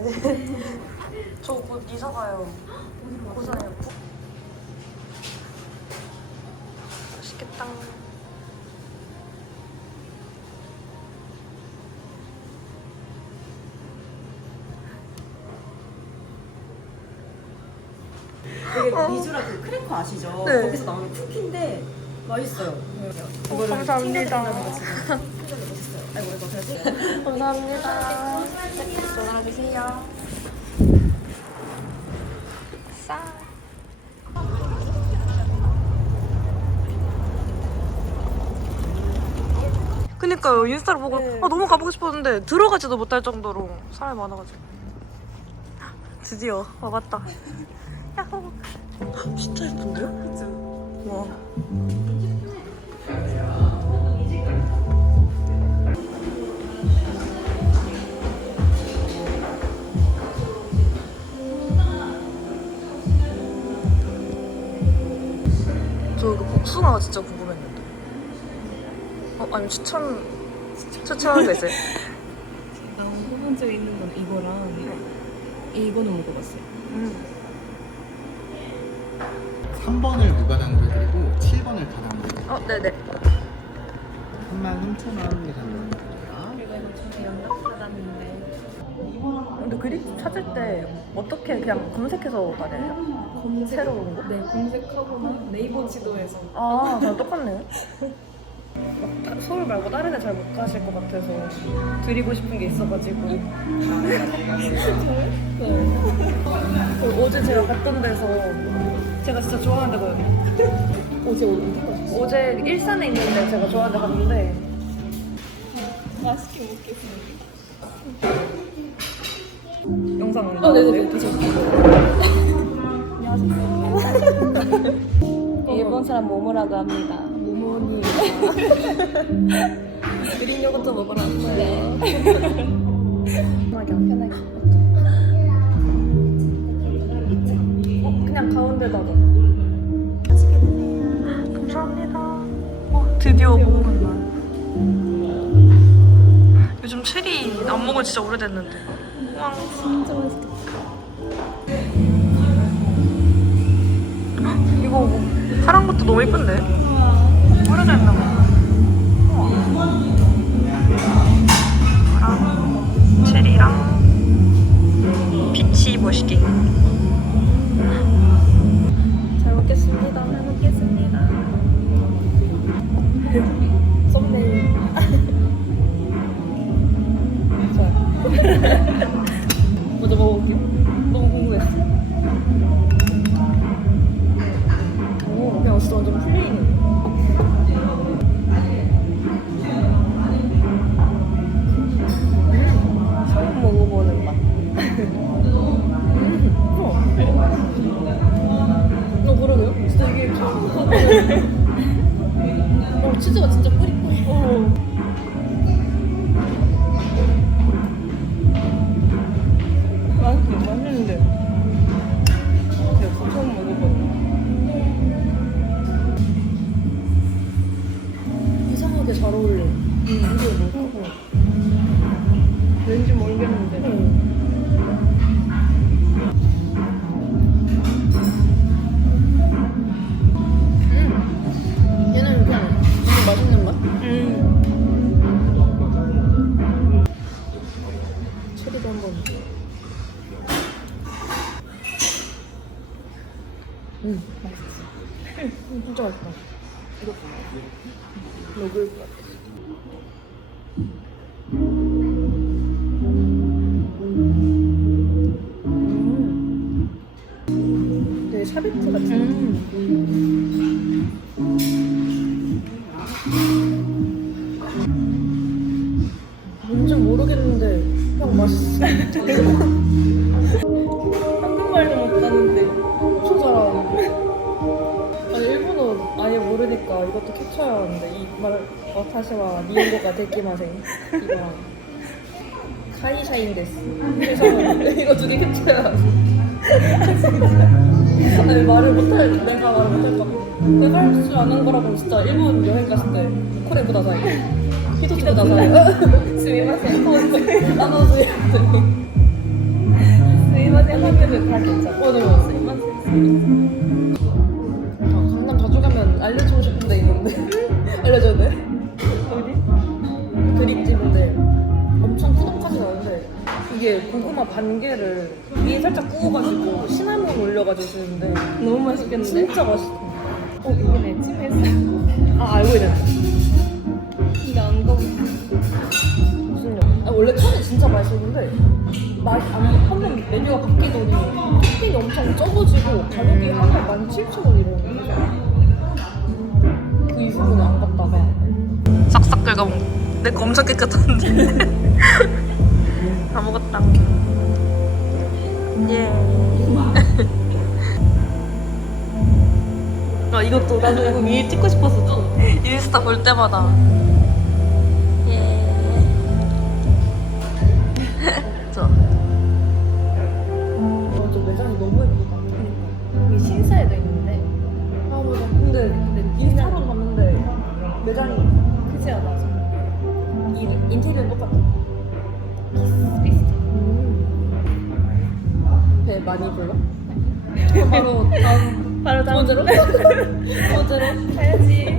저 곧 이사 가요. 고사해요. 맛있겠다. 되게 미주라 그 크래커 아시죠? 네. 거기서 나오는 쿠키인데 맛있어요. 어, 감사합니다. 아이고 이거 그래서 감사합니다. 전화주세요. 싸. 그니까요 인스타를 보고 아, 너무 가보고 싶었는데 들어가지도 못할 정도로 사람이 많아가지고 드디어 와봤다 야호 진짜 예쁜데요? 와저그 복숭아가 진짜 궁금했는데. 어, 아니 추천 추천하는 거 있어요? 나 후반적에 있는 건 이거랑 이거는 먹어봤어요. 음. 3번을 무가당으로 드리고 7번을 가당으로 드리고 어, 네네. 33,000원 계산으로 드려요. 이거는 전에 연락 받았는데 근데 그립 찾을 때 어떻게 그냥 검색해서 다녀요? 검색 새로운 거? 네 검색하거나 네이버 지도에서 아, 그냥 똑같네요. 막 다- 서울 말고 다른 데 잘 못 가실 것 같아서 드리고 싶은 게 있어가지고. 그 어제 제가 갔던 데서 제가 진짜 좋아하는 데거든요. 어제 어디 갔어? 어제 일산에 있는데 제가 좋아하는 데 갔는데 맛있게 먹겠습니다. 영상 아 네네 일본 사람 모모라고 합니다. 모모니. 그린 요거트 먹으러 왔어요. 네. 편하게 편하게. 그냥 가운데다가. 감사합니다. 어, 드디어 먹어본다. 요즘 체리 안 먹은 지 진짜 오래됐는데. 우와. 진짜 맛있겠다. 이거 뭐 파란 것도 너무 예쁜데? 오래져 있나 봐. 와타시와 니온고가 데키마생 이거랑 카이샤인 데스 이거 두개 돼. 아니 말을 못할 내가 말을 못할까 봐. 내가 할 줄 아는 거라고 진짜 일본 여행 갔을 때 코레 부다사이 히토치 부다사이 스미마셍 나도 스미마셍 입맛에 하면은 다 괜찮아. 오늘 왔어. 입맛에 있어. 아, 강남 자주 가면 알려주고 싶은 데 있는데. 알려줘야 돼? 이게 고구마 반 개를 위에 살짝 구워가지고 시나몬 올려가지고 주는데 너무 맛있겠는데? 진짜 맛있어. 어, 이거네. 찜했어. 아, 알고 있는데. 이거 안 가고 무슨 요 아, 원래 처음에 진짜 맛있었는데 맛이 안한번 메뉴가 바뀌더니 토핑이 엄청 적어지고 가격이 하나에 17,000원 이러는 거죠. 그 이후로는 안 갔다가 싹싹 긁어 내거 엄청 깨끗한데 다 먹었다 예. 아 이것도 나도 이거 위에 찍고 싶었어 인스타 볼 때마다 예. 저. 어, 저 매장이 너무 예쁘다. 여기 신사에도 있는데 아, 맞아. 근데, 근데 인스타로 봤는데 매장이 그지 않아? 이 인테리어 똑같아. 많이 불러? 바로 다음 바로 다음 번째로? 번째로? 가야지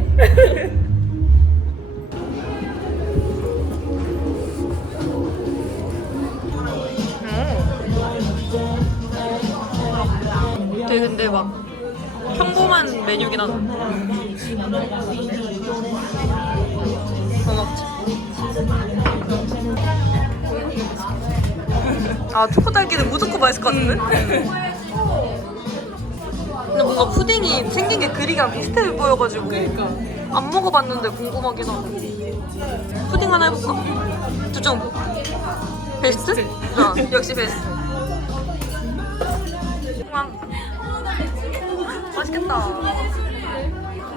되게 근데 막 평범한 메뉴긴 하다. 아 초코 딸기는 무조건 맛있을 것 같은데? 근데 뭔가 푸딩이 생긴 게 그리랑 비슷해 보여가지고 안 먹어봤는데 궁금하긴 하다. 푸딩 하나 해볼까? 뭐? 베스트? 아, 역시 베스트. 왕. 맛있겠다.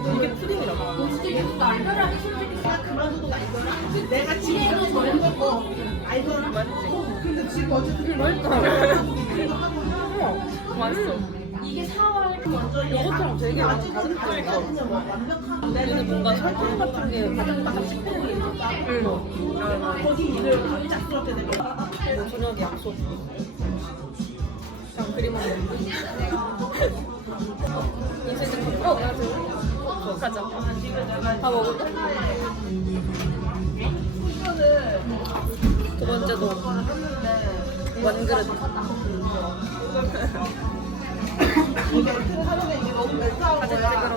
이게 푸딩이라고. 맛있지? 응, 맛있다. 우와, 맛있어. 이게 4월 이것처럼 되게 다른 거니까. 얘는 뭔가 설탕 같은 게 바삭바삭 씹히는 게 있어. 응. 뭐 저녁에 약속. 그냥 그림 한 번. 인생 어, 안녕하 가자. 다 먹을까? 두 찍으러 갑시다.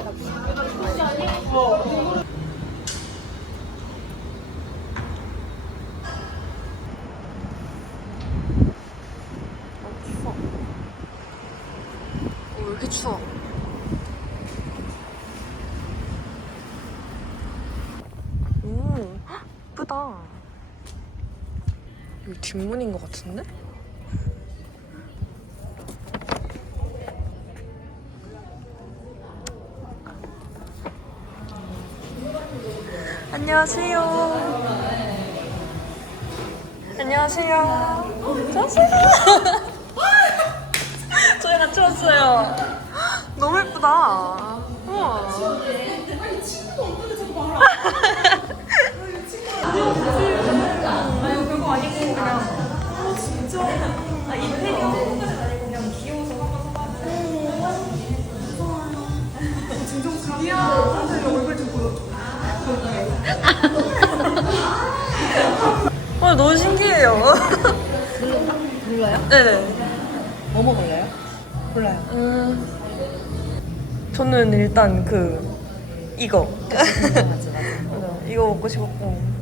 없어. 어, 추워? 오, 헉, 예쁘다. 여기 뒷문인 것 같은데? 안녕하세요. 안녕하세요. 안녕하세요. 저희 같이 왔어요. 너무 예쁘다. 우와. 아유 별거 아니고 그냥 어 진짜. 아 인테리어 생각은 아니고 그냥 귀여워서 한번 진정 미안 선생님 얼굴 좀 보여줘. 어 너무 신기해요. 몰라요? 네네. 뭐 먹을래요? 몰라요. 음 저는 일단 그 이거. 맞아 맞아. 이거 먹고 싶었고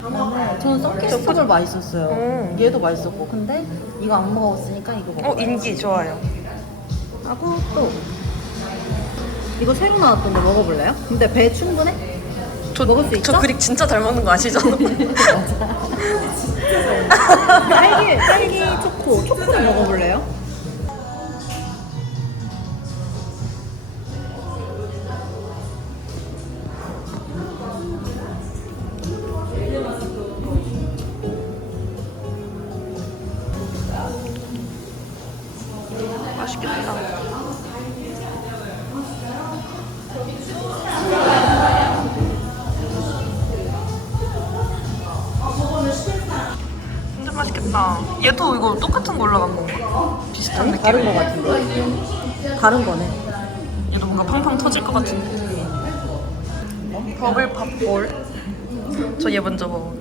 저는 썬키스가 맛있었어요. 음. 얘도 맛있었고 근데 이거 안 먹어봤으니까 이거 먹어. 어 인기 좋아요 하고 또 이거 새로 나왔던 거 먹어볼래요? 근데 배 충분해? 저, 먹을 수 있어? 저 그릭 진짜 잘 먹는 거 아시죠? 딸기 딸기 초코 초코를 먹어볼래요? 다른 거네. 얘도 뭔가 팡팡 터질 것 같은데. 버블 팝 볼. 저 얘 먼저 먹어.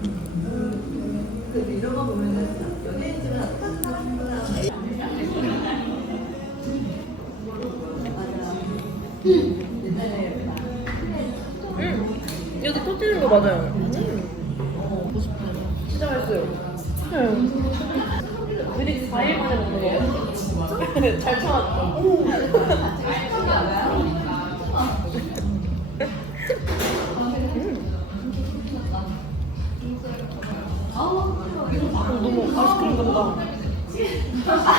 음, 여기 터지는 거 맞아요. 음. 진짜 맛있어요. 음. 우리 4일 만에 먹는 거예요? 잘 참았다. 너무 아이스크림 같다.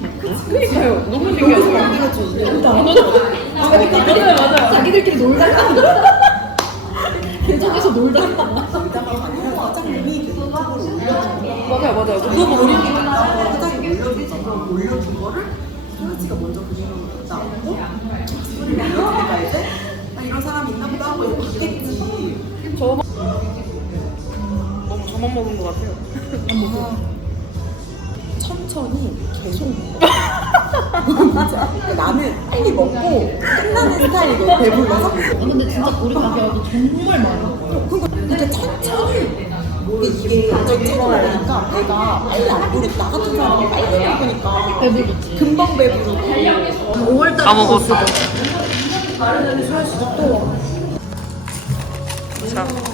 됐대? 그니까요. 너무 신기하죠? 아, 그러니까 맞아요, 맞아요. 자기들끼리 놀다가 계속해서 놀다가 사장님이 맞아요, 맞아요. 그거 우리가 사장이 올려주고 올려준 거를 소유치가 먼저 그림으로 나오고 우리가 이제 아, 이런 사람이 있나 보다 하고 이제 봤겠지 저만 먹은 것 같아요. 천천히 계속 먹어 진짜 나는 빨리 먹고 끝나는 스타일이거든 배불러서 근데 진짜 우리 가게 와도 정말 많아. 그러니까 천천히 이게 천천히 먹으니까 배가 빨리 안 부르고 나 같은 사람이 빨리 먹으니까 배부르지. 금방 배부르고 5월달에 다 먹었어. 자.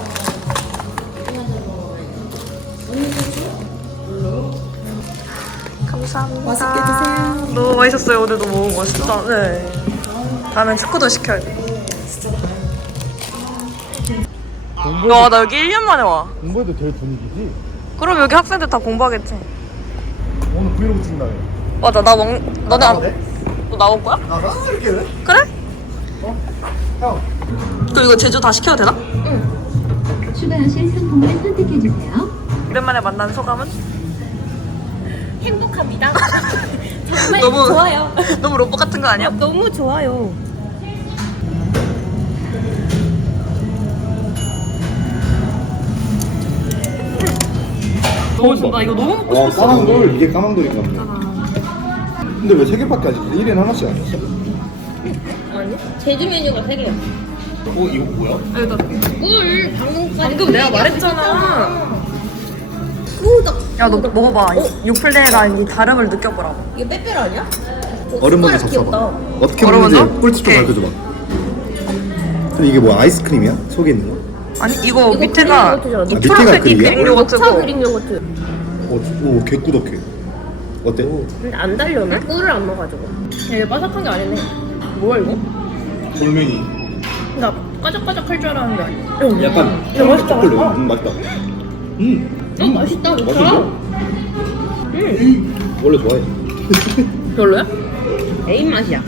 감사합니다. 맛있게 드세요. 너무 맛있었어요. 오늘도 먹은 거 진짜. 네. 다음엔 축구도 시켜야 돼. 와, 나 여기 1년 만에 와. 공부해도 될 분위기지? 그럼 여기 학생들 다 공부하겠지. 오늘 브이로그 찍는다며 맞아, 나 먹, 너네 안, 돼? 너 나올 거야? 아, 나 이렇게 해? 그래? 형 그럼 이거 제주 다 시켜도 되나? 추가하실 상품을 선택해주세요. 오랜만에 만난 소감은? 행복합니다. 정말 너무- 좋아요. 너무 로봇 같은 거 아니야? 너무 좋아요. 너무 준다. 이거 너무 먹고 와 싶었어. 까만 돌 이게 까만 돌인가 보네 근데 왜 세 개밖에 안 줬어? 1인 하나씩 아니었어? 아니 제주 메뉴가 세 개야. 어 이거 뭐야? 여기다. 꿀 방금까지. 방금 내가 말했잖아. 꾸덕. 야, 너 먹어봐. 요플레가 이 다름을 느껴보라고. 이게 빼빼로 아니야? 얼음 먼저 귀엽다. 어떻게 얼음 먹는지 먼저? 꿀팁 좀 오케이. 가르쳐줘봐 근데 이게 뭐 아이스크림이야? 속에 있는 거? 아니, 이거, 이거 밑에가 요거트잖아. 아, 밑에가 초록색이 그릭이야? 그릭 녹차 요거트고. 그릭 요거트. 어, 오 개꾸덕해 어때? 근데 안 달려나? 꿀을 안 넣어가지고. 이게 바삭한 게 아니네. 뭐야, 이거? 돌멩이 나 까적까적 할 줄 알았는데. 약간 야, 맛있다. 맛있다. 음 맛있다 음 어 맛있다. 맛있어? 원래 좋아해 별로야? 애인 맛이야.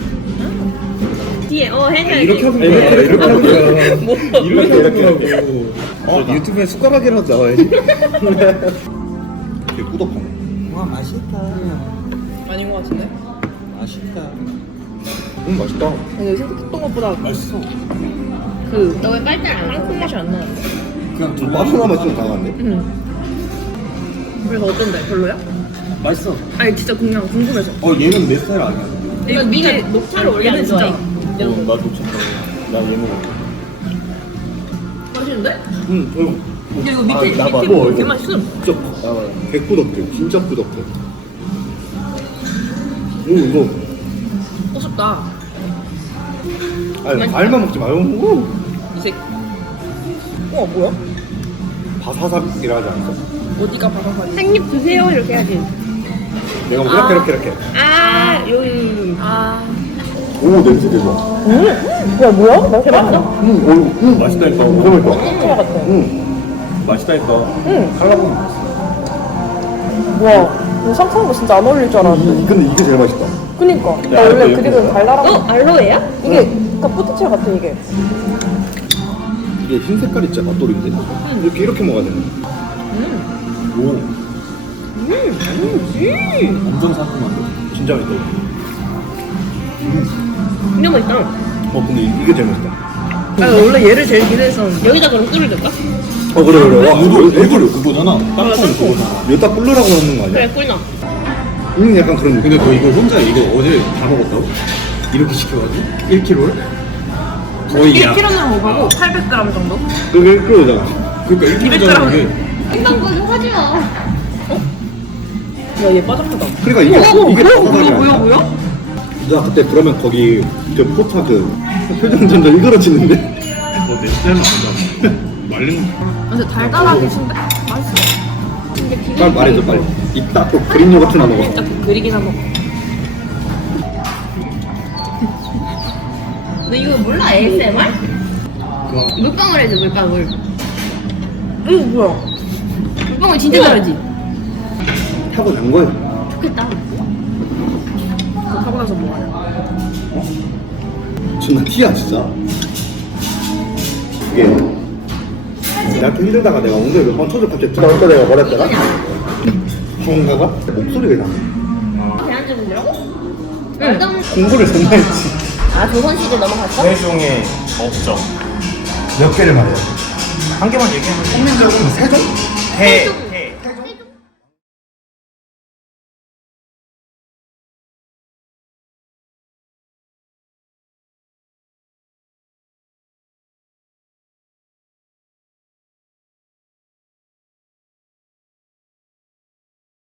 뒤에 어 해줘야지. 이렇게 하면 돼 이렇게 하면 돼 이렇게 이렇게 하고 어 유튜브에 숟가락이라도 나와야지 되게 꾸덕하네 와 맛있다 아닌 것 같은데? 맛있다 음 맛있다 아니, 생각했던 것보다 맛있어 그, 너왜 빨대 안 해? 땅콩 맛이 안 나는데. 그냥 좀 바나나 맛이 좀 강한데 응. 그래서 어떤데? 별로야? 맛있어 아니, 진짜 그냥 궁금해서. 어 얘는 내 스타일 아니야 이거 밑에 녹차를 원래 안 좋아해. 어, 나 놓쳤다 나얘 먹어 맛있는데? 응, 응. 근데 이거 밑에 아. 밑에 뭐, 개 이거. 맛있음. 진짜 아, 개꾸덕들, 진짜 꾸덕들. 오 이거 꼬숩다. 아니 과일만 먹지 말고 이 새끼. 우와 뭐야? 바사삭이라 하지 않았어? 어디가 바삭하지? 한입 드세요 이렇게 해야지. 내가 뭐 이렇게 이렇게 이렇게. 아 여기. 아. 오 냄새 대박. 야 뭐야? 나 대박이다. 응, 오, 응. 맛있다니까. 맛있다. 진짜 같아. 응. 맛있다니까. 응. 칼라봉. 뭐야? 이거 상상도 진짜 안 어울릴 줄 알았는데. 근데 이게 제일 맛있다. 그니까. 나 야, 원래 이거 그릭은 달달한 어 거. 알로에야? 이게 약간 포트첼 같아 이게. 이게 흰 색깔이 진짜 맛돌인데? 이렇게 이렇게 먹어야 되는 오. 엄청 상큼한데? 진짜 맛있다. 진짜 맛있다. 어 근데 이게 제일 맛있다. 아 원래 얘를 제일 기대했었는데. 여기다 그럼 꿀을 넣을까? 어 그래 그래. 와 이거 이거 그거잖아. 땅콩 그거잖아. 여기다 뿔르라고 하는 거 아니야? 그래 꿀 넣어. 음 약간 그런 느낌. 근데 너 이거 혼자 이거 어제 다 먹었다고? 이렇게 시켜가지고 1kg를? 거의 1kg는 못 하고 800g 정도? 그게 1kg잖아. 그러니까 1kg잖 아. 생방송 하지 마. 야얘 빠졌다. 그러니까 이게 이게 뭐야 뭐야. 뭐야? 나 그때 그러면 거기 그 포타 그 표정 점점 일그러지는데. 너내 스타일은 아니다. 말린 근데 달달하게 신데 맛있어. 빨리 말해줘 빨리. 이따 또 그린 요거트 나 먹어. 딱 그리긴 한거 너 이거 몰라 ASMR? 그거 물방울 해줘 물방울. 이거 뭐야? 물방울 진짜 잘하지. 타고 난 거야. 좋겠다. 그거 하고 나서 뭐 하냐? 존나 티야 진짜. 이게 내가 또 힘들다가 내가 엉덩이 몇번 쳐줘 갑자기 나올 때 내가 뭐랬더라? 뭔가가 목소리가 나. 대한? 응. 공부를 존나 했지. 아 조선 시대 넘어갔어? 세종의 업적 몇 개를 말해야 돼? 한 개만 얘기하면 국민적인 세종? 대